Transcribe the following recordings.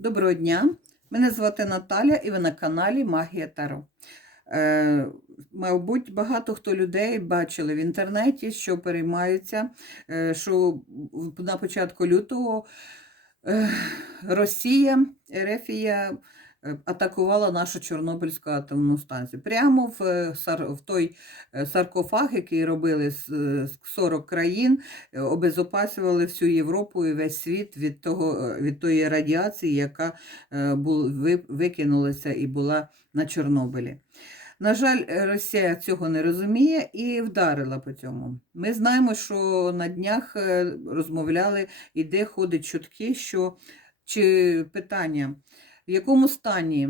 Доброго дня! Мене звати Наталя і ви на каналі Магія Таро. Е, мабуть, багато хто людей бачили в інтернеті, що переймаються, е, що на початку лютого е, Росія, Ерефія атакувала нашу Чорнобильську атомну станцію. Прямо в, е, в той е, саркофаг, який робили з е, 40 країн, е, обезопасювали всю Європу і весь світ від, того, від тої радіації, яка викинулася і була на Чорнобилі. На жаль, Росія цього не розуміє і вдарила по цьому. Ми знаємо, що на днях розмовляли і де ходять чутки, що чи питання, в якому стані,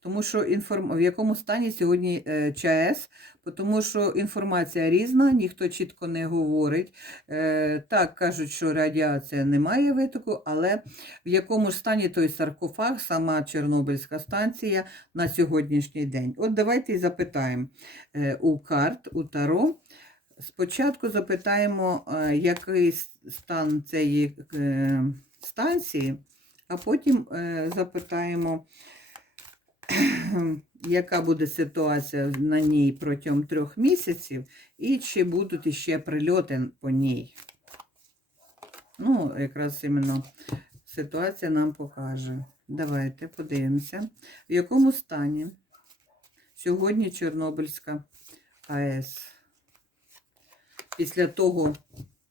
тому що інформ... в якому стані сьогодні е, ЧАЕС, тому що інформація різна, ніхто чітко не говорить. Е, Так кажуть, що радіація не має витоку, але в якому ж стані той саркофаг, сама Чорнобильська станція на сьогоднішній день. От давайте і запитаємо е, у карт, у Таро. Спочатку запитаємо, який стан цієї станції, а потім е, запитаємо, яка буде ситуація на ній протягом трьох місяців, і чи будуть іще прильоти по ній. Ну, якраз іменно ситуація нам покаже. Давайте подивимося, в якому стані сьогодні Чорнобильська АЕС. Після того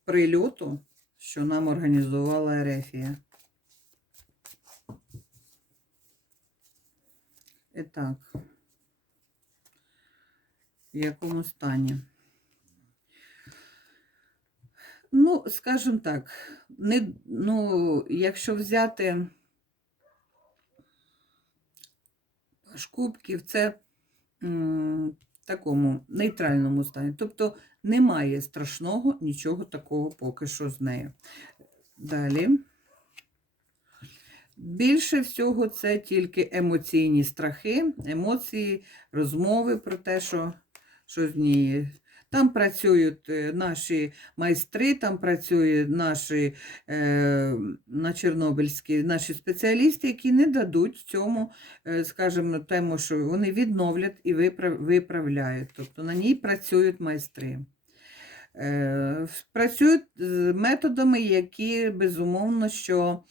прильоту, що нам організувала Ерефія. І так, в якому стані? Ну, скажімо так, не, ну, якщо взяти паш кубків, це в такому нейтральному стані. Тобто немає страшного нічого такого поки що з нею. Далі. Більше всього це тільки емоційні страхи, емоції, розмови про те, що, що з нею. Там працюють е, наші майстри, там працюють наші е, на Чорнобильські наші спеціалісти, які не дадуть цьому, е, скажімо, тему, що вони відновлять і виправ, виправляють. Тобто на ній працюють майстри. Е, працюють з методами, які безумовно, що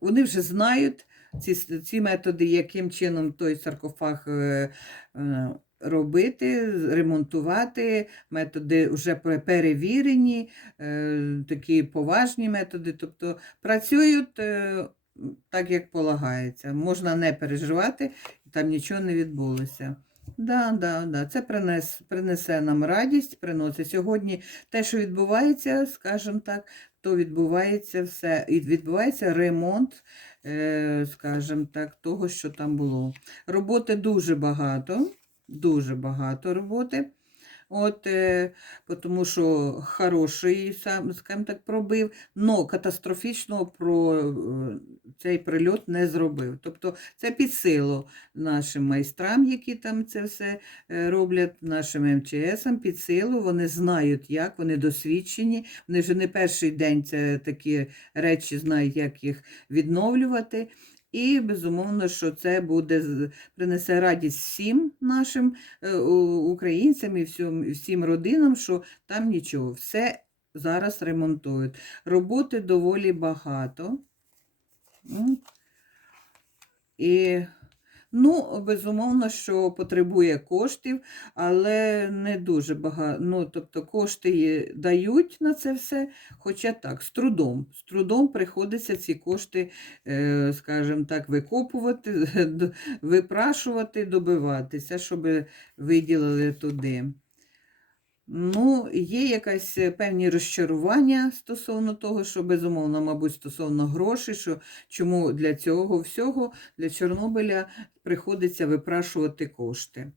вони вже знають ці, ці методи, яким чином той саркофаг е, е, робити, ремонтувати, методи вже пе- перевірені, е, такі поважні методи. Тобто працюють так, як полагається. Можна не переживати, там нічого не відбулося. Да, да, да. Це принес, принесе нам радість, приносить сьогодні те, що відбувається, скажімо так, то відбувається все. І відбувається ремонт, е, скажімо так, того, що там було. Роботи дуже багато, дуже багато роботи. От, е, тому що хороший, сам, скажімо так, пробив, але катастрофічного про е, цей прильот не зробив. Тобто це під силу нашим майстрам, які там це все е, роблять, нашим МЧСам під силу. Вони знають, як, вони досвідчені. Вони вже не перший день це такі речі знають, як їх відновлювати. І безумовно, що це буде принесе радість всім нашим е, українцям і всім, всім родинам, що там нічого, все зараз ремонтують. Роботи доволі багато. І, ну, безумовно, що потребує коштів, але не дуже багато. Ну, тобто кошти дають на це все, хоча так, з трудом. З трудом приходиться ці кошти, е, скажімо так, викопувати, випрашувати, добиватися, щоб виділили туди. Ну, є якась е, певні розчарування стосовно того, що безумовно, мабуть, стосовно грошей, що чому для цього всього, для Чорнобиля приходиться випрашувати кошти.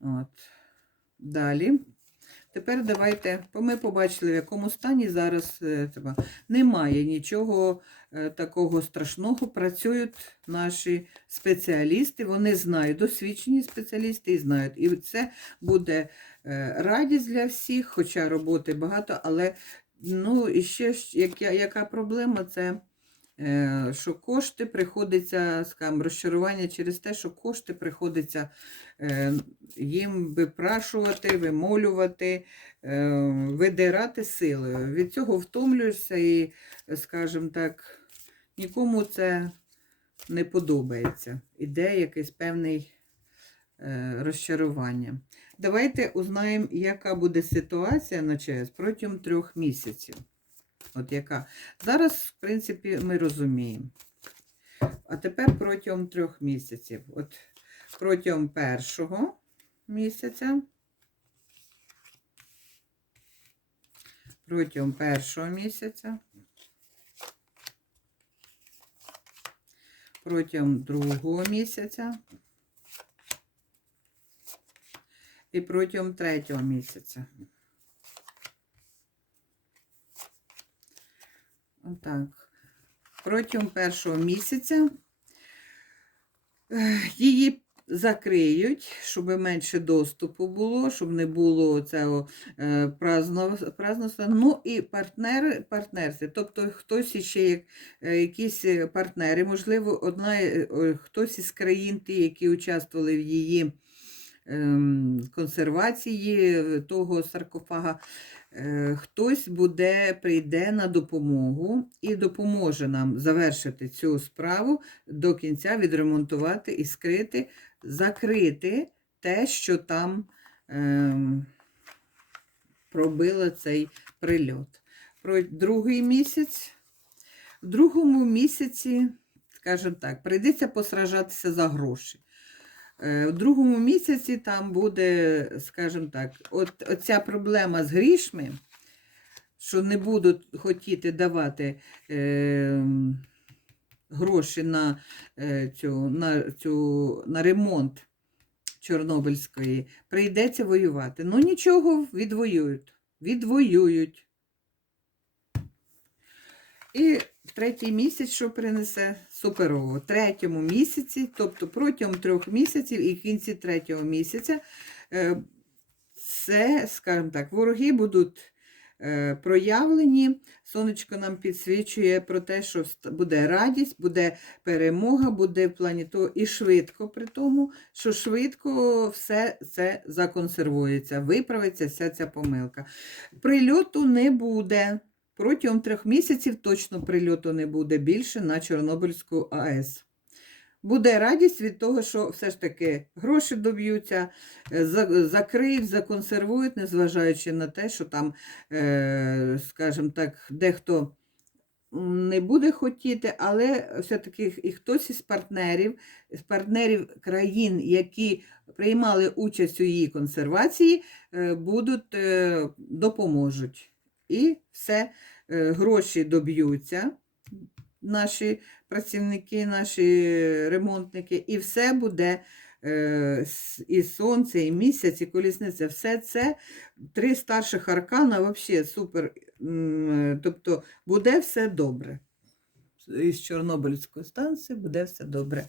От. Далі. Тепер давайте, ми побачили, в якому стані зараз е, треба. немає нічого е, такого страшного. Працюють наші спеціалісти, вони знають, досвідчені спеціалісти і знають. І це буде е, радість для всіх, хоча роботи багато, але ну, і ще яка, яка проблема це що кошти приходиться, скажімо, розчарування через те, що кошти приходиться е, їм випрашувати, вимолювати, е, видирати силою. Від цього втомлюєшся і, скажімо так, нікому це не подобається. Іде якийсь певний е, розчарування. Давайте узнаємо, яка буде ситуація на ЧАЕС протягом трьох місяців. От яка. Зараз, в принципі, ми розуміємо. А тепер протягом трьох місяців. От протягом першого місяця. Протягом першого місяця. Протягом другого місяця. І протягом третього місяця. Отак. Протягом першого місяця е, її закриють, щоб менше доступу було, щоб не було цього е, праздноства. Ну і партнери, партнерці, тобто хтось іще, як, е, якісь партнери, можливо, одна, хтось із країн, ті, які участвували в її ем, консервації того саркофага, хтось буде, прийде на допомогу і допоможе нам завершити цю справу до кінця, відремонтувати і скрити, закрити те, що там ем, пробило цей прильот. Про другий місяць. В другому місяці, скажімо так, прийдеться посражатися за гроші. Е, У другому місяці там буде, скажімо так, от оця проблема з грішми, що не будуть хотіти давати е, гроші на, е, цю, на, цю, на ремонт Чорнобильської, прийдеться воювати. Ну нічого, відвоюють. Відвоюють. І в третій місяць, що принесе суперово. В третьому місяці, тобто протягом трьох місяців і в кінці третього місяця, е, це, скажімо так, вороги будуть е, проявлені. Сонечко нам підсвічує про те, що буде радість, буде перемога, буде в плані того і швидко при тому, що швидко все це законсервується, виправиться вся ця помилка. Прильоту не буде. Протягом трьох місяців точно прильоту не буде більше на Чорнобильську АЕС. Буде радість від того, що все ж таки гроші доб'ються, е, закриють, законсервують, незважаючи на те, що там, е, скажімо так, дехто не буде хотіти, але все-таки і хтось із партнерів, з партнерів країн, які приймали участь у її консервації, е, будуть, допоможуть. І все, е, гроші доб'ються, наші працівники, наші ремонтники, і все буде. е, І сонце, і місяць, і колісниця, все це три старших аркана, взагалі супер. Тобто буде все добре. Із Чорнобильської станції буде все добре.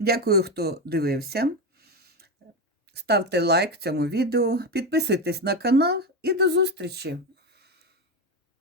Дякую, хто дивився. Ставте лайк цьому відео, підписуйтесь на канал і до зустрічі!